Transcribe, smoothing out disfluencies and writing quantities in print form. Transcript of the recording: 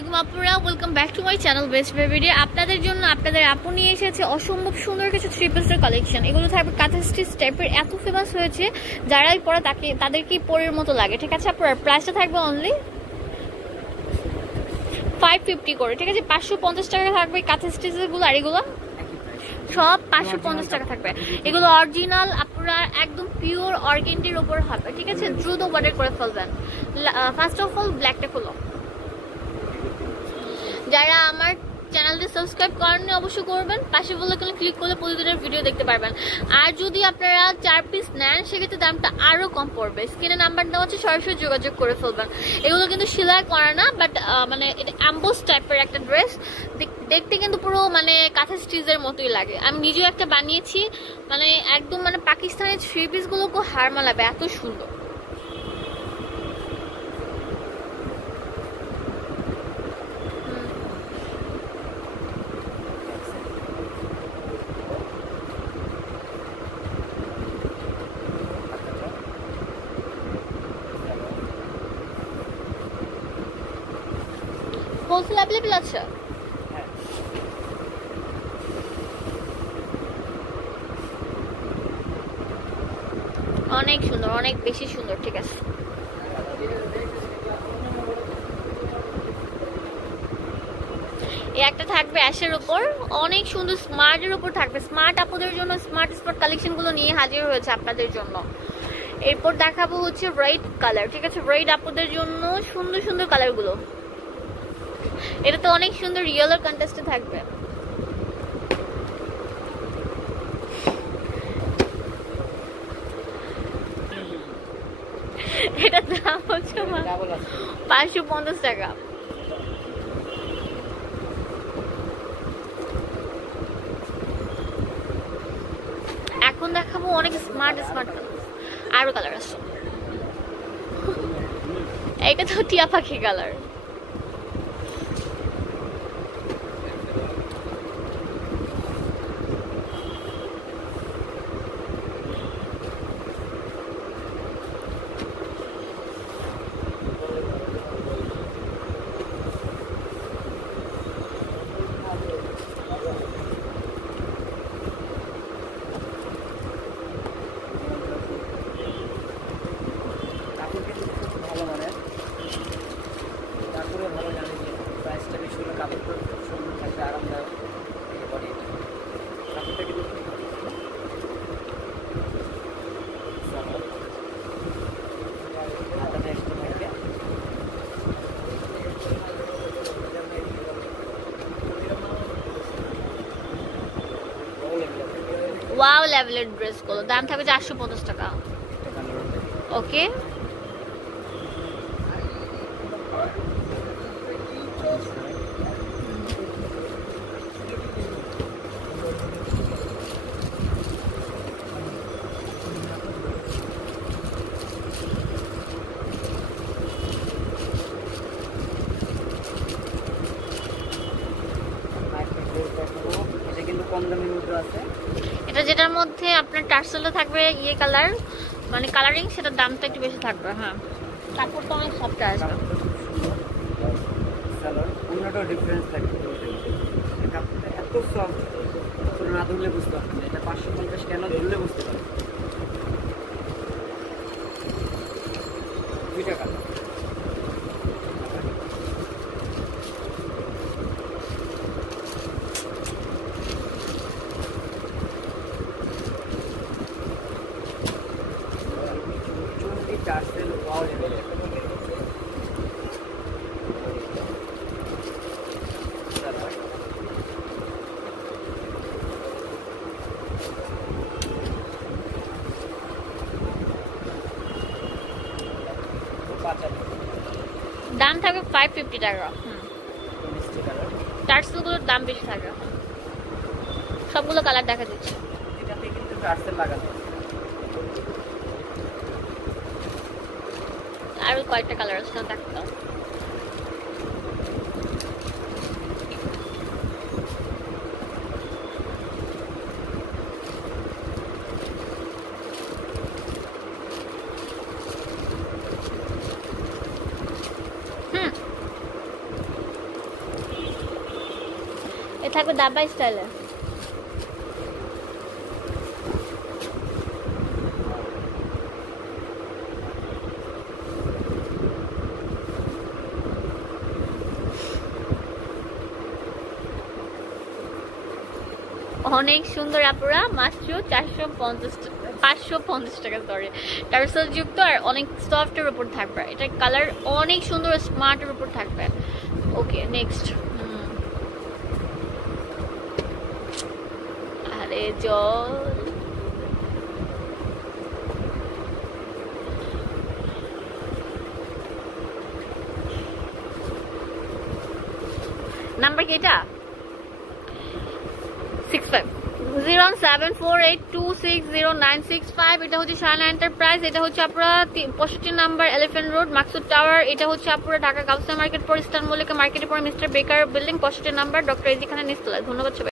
আপুরা, welcome back to my channel best baby. আপনাদের জন্য আপনাদের আপু নিয়ে এসেছে অসম্ভব সুন্দর কিছু থ্রি পিসের কালেকশন। এগুলো থাকবে কাঁথা স্টিচ টাইপের, এত ফেমাস হয়েছে যারাই পরে তাদেরকেই পরের মতো লাগে। ঠিক আছে আপুরা, প্রাইসটা থাকবে অনলি 550 করে। ঠিক আছে, 550 টাকা থাকবে কাঁথা স্টিচের গুলো, আর এগুলো সব 550 টাকা থাকবে। এগুলো অরিজিনাল আপনারা একদম পিওর অর্গেন্ডির উপর হবে। ঠিক আছে, দ্রুত অর্ডার করে ফেলবেন। ফার্স্ট অফ অল ব্ল্যাকটা খোলো। যারা আমার চ্যানেলটি সাবস্ক্রাইব করেননি অবশ্যই করবেন, পাশে বলে ক্লিক করলে প্রতিদিনের ভিডিও দেখতে পারবেন। আর যদি আপনারা 4 পিস নেন সেক্ষেত্রে দামটা আরও কম পড়বে। স্ক্রিনে নাম্বার দেওয়া আছে, সরাসরি যোগাযোগ করে ফেলবেন। এগুলো কিন্তু সেলাই করা না, বাট মানে এটা অ্যাম্বোস টাইপের একটা ড্রেস, দেখতে কিন্তু পুরো মানে কাঁথা স্টিচের মতোই লাগে। আমি নিজেও একটা বানিয়েছি, মানে একদম মানে পাকিস্তানের থ্রি পিসগুলোকে হার মানাবে, এত সুন্দর। হোলসেল অ্যাভেলেবল আছে। অনেক সুন্দর, অনেক বেশি সুন্দর। ঠিক আছে, এই একটা থাকবে অ্যাশের উপর, অনেক সুন্দর স্মার্টের উপর থাকবে। স্মার্ট আপুদের জন্য স্মার্ট কালেকশন গুলো নিয়ে হাজির হয়েছে আপনাদের জন্য। এরপর দেখাবো হচ্ছে রেড কালার। ঠিক আছে, রেড আপুদের জন্য সুন্দর সুন্দর কালার গুলো। এটা তো অনেক সুন্দর ইয়েলো কন্ট্রাস্টে থাকবে। এটা দাম হচ্ছে 550 টাকা। এখন দেখাবো অনেক স্মার্ট আরো কালার আছে। এটা তো টিয়া পাখি কালার। ওয়াও লেভেলের ড্রেস গুলো দাম থাকবে 450 টাকা। ওকে, এটা যেটার মধ্যে আপনার টার্সেলটা থাকবে ইয়ে কালার, মানে কালারিং, সেটার দামটা একটু বেশি থাকবে। হ্যাঁ, কাপড়টা অনেক সফট আসবে। অন্যটাও ডিফারেন্স থাকবে, কাপড়টা এত সফট, না ধরলে বুঝতে পারবেন না। এটা 550 কেন ধরলে বুঝতে পারবেন। 2 টাকা টার্সেল ওয়াও লেভেল। দাম থাকবে 550 টাকা। টার্সেলগুলোর দাম বেশি থাকবে। সবগুলো কালার দেখা যাচ্ছে। এটাতে কিন্তু টার্সেল লাগানো আছে। আরো কয়েকটা কালার আছে, দেখতে। এ থাকবে দাবা স্টাইলে। অনেক সুন্দর আপুরা, মাত্র 550 টাকা সরি, টার্সেল যুক্ত আর অনেক সফটের উপর থাকবে। এটা কালার অনেক সুন্দর, স্মার্টের উপর থাকবে। Okay next. আরে জল নাম্বার কি এটা? 650748260965। এটা হচ্ছে শায়না এন্টারপ্রাইজ। এটা হচ্ছে আপনারা 65 number elephant road, Maksud tower. এটা হচ্ছে আপনারা ঢাকা গাউসিয়া মার্কেট পর ইস্টার্ন মল্লিকা মার্কেটের পর মিস্টার বেকার বিল্ডিং, 65 নাম্বার, ডক্টর এজি খানের নিচতলায়। ধন্যবাদ সবাই।